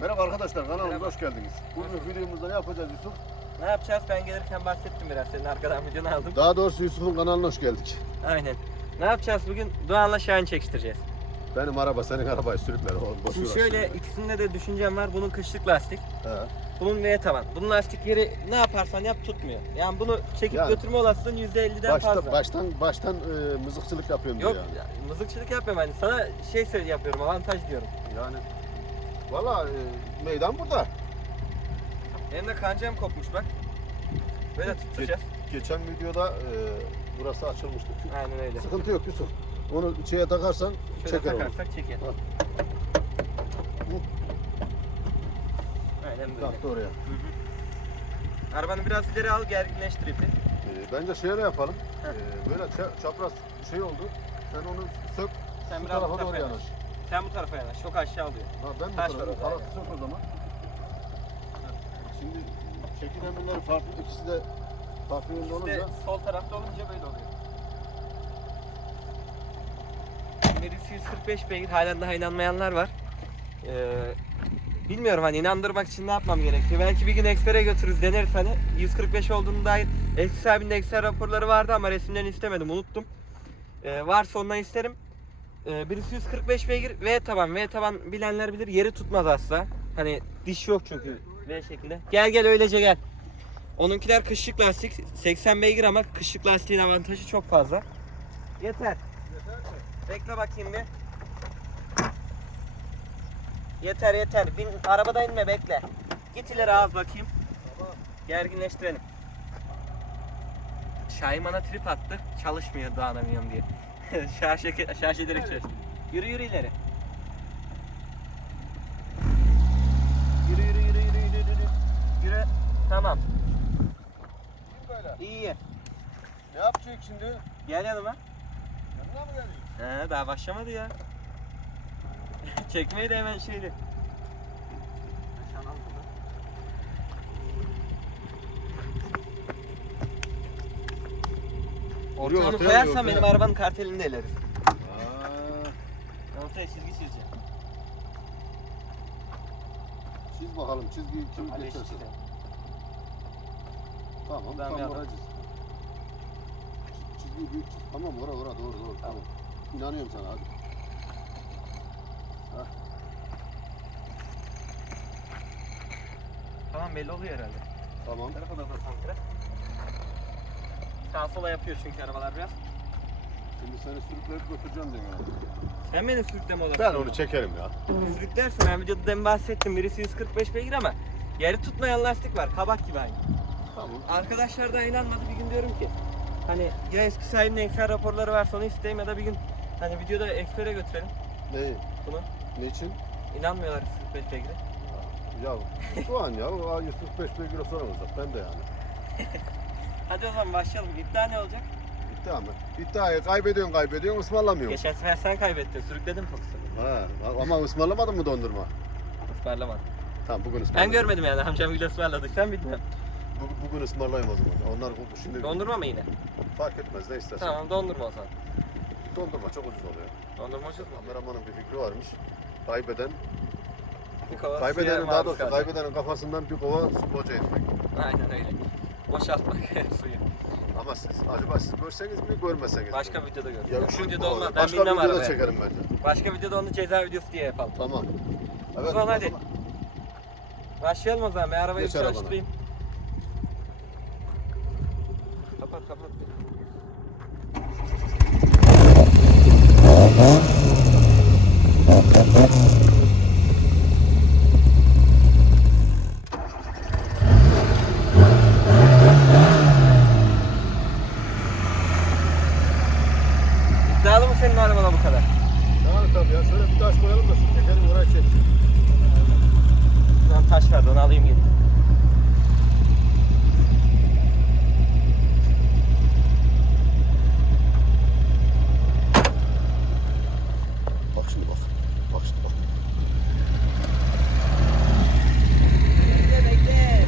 Merhaba arkadaşlar kanalımıza Merhaba. hoş geldiniz. Bugün videomuzda ne yapacağız Yusuf? Ne yapacağız? Ben gelirken bahsettim biraz. Senin arkadan videonu aldım. Daha doğrusu Yusuf'un kanalına hoş geldik. Aynen. Ne yapacağız bugün? Doğan'la Şahin çekiştireceğiz. Benim araba senin arabayı sürükler oğlum. boş Şimdi şöyle ikisinde de düşüncem var. Bunun kışlık lastik. He. Bunun V taban. Bunun lastik yeri ne yaparsan yap tutmuyor. Yani bunu çekip Yani. götürme olasılığın %50'den Başta, fazla. baştan baştan e, mızıkçılık yapıyorum Yok diyor yani. ya, mızıkçılık yapmıyorum hani. Sana şey söyle yapıyorum. Avantaj diyorum. Yani valla e, meydan burada. Benim de kancam kopmuş bak. Böyle tutacağız. Geçen videoda e, burası açılmıştı. Aynen öyle. Sıkıntı yok Yusuf. Onu şeye takarsan Şöyle çeker onu. takarsak çeker. Al. Aynen böyle. Taktı oraya. Hı hı. Arabanı biraz ileri al gerginleştir ipi. E, bence şöyle yapalım. Heh. E, böyle ça- çapraz şey oldu. Sen onu sök. Sen bu biraz bu tarafa tarafa doğru yanaş. yanaş. Sen bu tarafa yanaş. Çok aşağı alıyor. Ha, ben bu Taş tarafa. var orada, Halatı sök o zaman. Şimdi çekilen bunlar farklı. ikisi de farklı yönde İşte olunca. sol tarafta olunca böyle oluyor. Merisi 145 beygir halen daha inanmayanlar var. Ee, bilmiyorum hani inandırmak için ne yapmam gerekiyor. Belki bir gün ekspere götürürüz deneriz hani. 145 olduğunu dair eski sahibinde Excel raporları vardı ama resimlerini istemedim unuttum. Ee, varsa ondan isterim. Ee, birisi 145 beygir V taban. V taban bilenler bilir yeri tutmaz asla. Hani diş yok çünkü V şekilde. Gel gel öylece gel. Onunkiler kışlık lastik 80 beygir ama kışlık lastiğin avantajı çok fazla. Yeter. Bekle bakayım bir. Yeter yeter. Bin, arabada inme bekle. Git ileri az bakayım. Gerginleştirelim. Şahin bana trip attı. Çalışmıyor dağınamıyorum diye. Şarj, şarj ederek çalıştı. Yürü yürü ileri. Yürü yürü yürü yürü yürü yürü. Yürü. Tamam. Böyle. İyi. Ne yapacak şimdi? Gel yanıma. Yanına mı geleyim? He daha başlamadı ya. Çekmeyi de hemen şeydi. Vuruyor, Ortaya koyarsan vuruyor, benim arabanın kartelini de eleriz. Aa, Ortaya çizgi çizeceğim. çiz bakalım çizgiyi kim Ali geçerse. çizeceğim. Tamam Ben tam oraya çiz. Çizgiyi büyük çiz. Tamam ora ora doğru doğru tamam. İnanıyorum sana hadi. Tamam belli oluyor herhalde. Tamam. Tarafa da santre. Sağa sola yapıyor çünkü arabalar biraz. Şimdi seni sürükleyip götüreceğim diye yani. Sen beni sürükleme olasın. Ben onu çekerim ya. Sürüklersin ben videoda demin bahsettim. Birisi 145 beygir ama yeri tutmayan lastik var. Kabak gibi aynı. Tamam. Arkadaşlar da inanmadı bir gün diyorum ki hani ya eski sahibinin Excel raporları varsa onu isteyeyim ya da bir gün hani videoda ekspere götürelim Neyi? bunu. Niçin? İnanmıyorlar 145 beygire. Ya şu an ya o 145 beygir soramazsak ben de yani. Hadi o zaman başlayalım. İddia ne olacak? Bitti ama. İddiayı kaybediyorsun kaybediyorsun ısmarlamıyorsun. Geçen sefer sen kaybettin. Sürükledin Fox'u. Ha, ama ısmarlamadın mı dondurma? Ismarlamadım. Tamam bugün Ben ısmarlayayım. görmedim yani amcam bile ısmarladı. Sen bilmiyorum. Bu, bugün ısmarlayayım o zaman. Onlar bu şimdi Dondurma mı yine? fark etmez ne istersen. Tamam dondurma o zaman. Dondurma çok ucuz oluyor. Dondurma ucuz mu? Kameramanın bir fikri varmış. Kaybeden, Bir kova suya kaybedenin daha maruz doğrusu kalacak. kaybedenin kafasından bir kova su boca etmek. Aynen öyle. Boşaltmak suyu. Ama siz acaba siz görseniz mi görmeseniz mi? Başka videoda gör. Ya şu videoda olmaz. Ben Başka bilmem videoda arabaya. çekerim bence. Başka videoda onu ceza videosu diye yapalım. Tamam. O zaman hadi. Başlayalım o zaman. Ben arabayı Geç arabana. çalıştırayım. Kapat kapat. İddialı mı senin arabada bu kadar? Yani tabii ya şöyle bir taş koyalım da şu tekerin oraya çeksin. Şuradan taş vardı onu alayım gelin. Bak şimdi bak. Bak şimdi bak. Bekle bekle.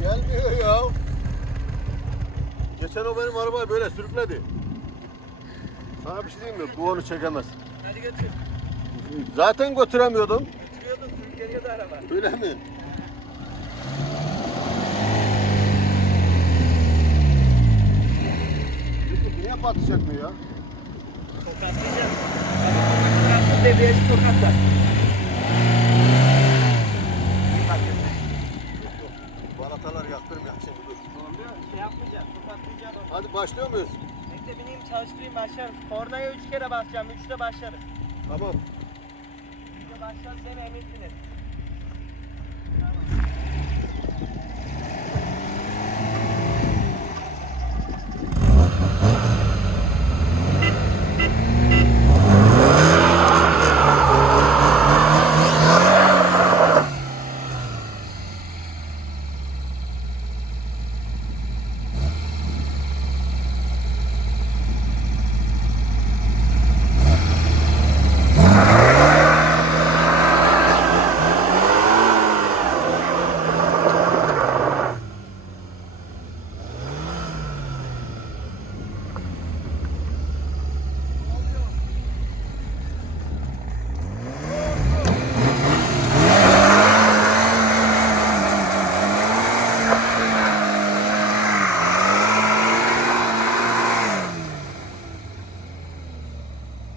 Gelmiyor ya. Geçen o benim arabayı böyle sürükledi. Sana bir şey diyeyim mi? Bu onu çekemez. Hadi götür. Zaten götüremiyordum. Götürüyordun sürükleniyordu araba. Öyle mi? Yusuf niye patlayacak mı ya? Tokatlayacağım. Abi debriyajı tokatla. İyi bak götür. Balatalar yaktırmıyor şimdi dur. Oluyor. Şey yapmayacağım. Tokatlayacağım onu. Hadi başlıyor muyuz? Bekle çalıştırayım başlarız. Kornaya üç kere basacağım. Üçte başlarız. Tamam. Üçte başlarız deme eminsiniz. Tamam.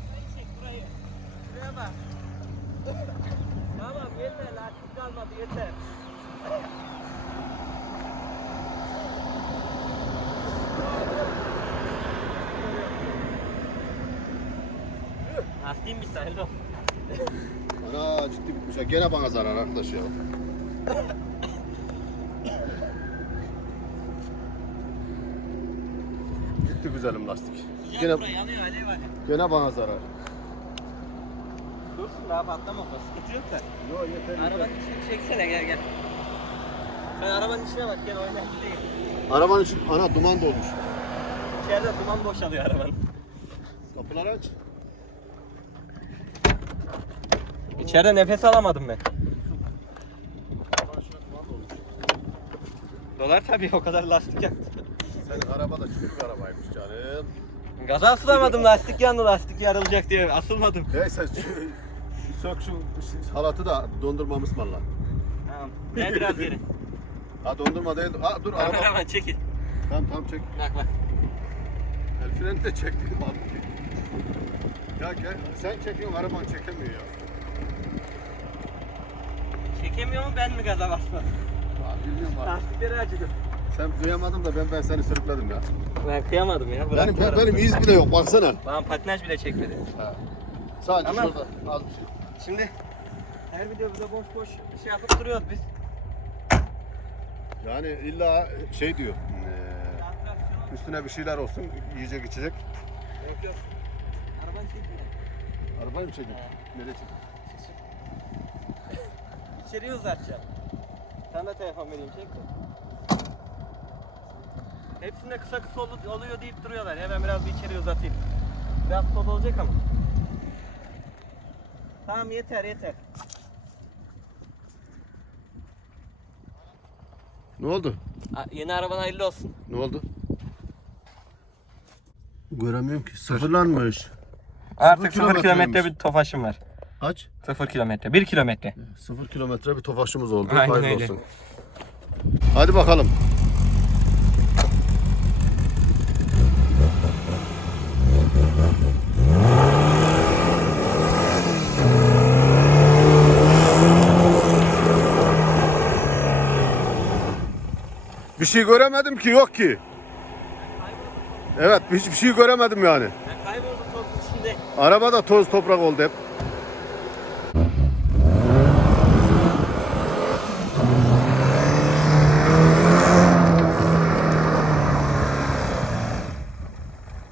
Burayı çek burayı. Şuraya bak. tamam yeter lastik kalmadı yeter. Hayırlı olsun. Ana ciddi bitmiş. ya. Gene bana zarar arkadaş ya. Gitti güzelim lastik. Gel Gene, buraya yanıyor alev alev. gene bana zarar. Dursun daha patlamaz o sıkıntı yok da. Yok yeter Arabanın içini çeksene gel gel. Sen arabanın içine bak gel oyna. Arabanın için ana duman dolmuş. İçeride duman boşalıyor arabanın. Kapıları aç. İçeride nefes alamadım ben. Dolar tabii o kadar lastik yaktı. Senin araba da çürük arabaymış canım. Gaza asılamadım lastik yandı lastik yarılacak diye asılmadım. Neyse şu, sök şu halatı da dondurmamı ısmarla. Tamam. Gel biraz geri. Ha dondurma değil. Ha dur araba. Kameraman çekil. Tamam tamam çek. Bak bak. El freni de çektim abi. Ya gel, sen çekiyorsun araban çekemiyor ya. Çekemiyor mu ben mi gaza basmadım? Abi bilmiyorum abi. Lastikleri acıdı. Sen duyamadın da ben ben seni sürükledim ya. Ben kıyamadım ya. Benim, bıraktım arabayı. benim iz bile yok baksana. Bana patinaj bile çekmedi. Ha. Sadece Tamam. şurada az bir şey. Şimdi her videomuzda boş boş şey yapıp duruyoruz biz. Yani illa şey diyor. eee, Atraksiyon üstüne bir şeyler olsun yiyecek içecek. yok yok. Arabanın çekmiyor. Arabayı mı çekiyor? Nereye çekiyor? İçeriye uzatacağım. Sana da telefon vereyim çek de. Hepsinde kısa kısa olu- oluyor deyip duruyorlar ya ben biraz bir içeriye uzatayım. Biraz sol olacak ama. Tamam yeter yeter. Ne oldu? A- Yeni araban hayırlı olsun. Ne oldu? Göremiyorum ki. Sıfırlanmış. Artık Sıfır 0 kilometre bir tofaşım var. Kaç? 0 kilometre. 1 kilometre. Sıfır kilometre bir tofaşımız oldu. Aynen Hayırlı öyle. olsun. Hadi bakalım. Bir şey göremedim ki yok ki. Evet hiçbir şey göremedim yani. Ben kayboldum tozun içinde. Araba da toz toprak oldu hep.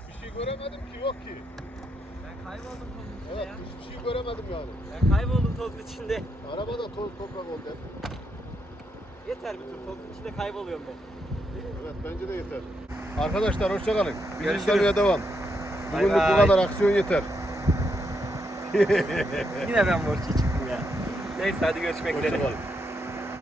Bir şey göremedim ki yok ki. Ben kayboldum tozun içinde Evet ya. hiçbir şey göremedim yani. Ben kayboldum tozun içinde. Araba da toz toprak oldu. Yeter bir tur tozun içinde kayboluyorum ben. Evet bence de yeter. Arkadaşlar hoşçakalın. Bizi Görüşürüz. izlemeye devam. Bay Bugünlük bu bay. kadar aksiyon yeter. Yine ben borçlu çıktım ya. Neyse hadi görüşmek üzere. Hoşçakalın.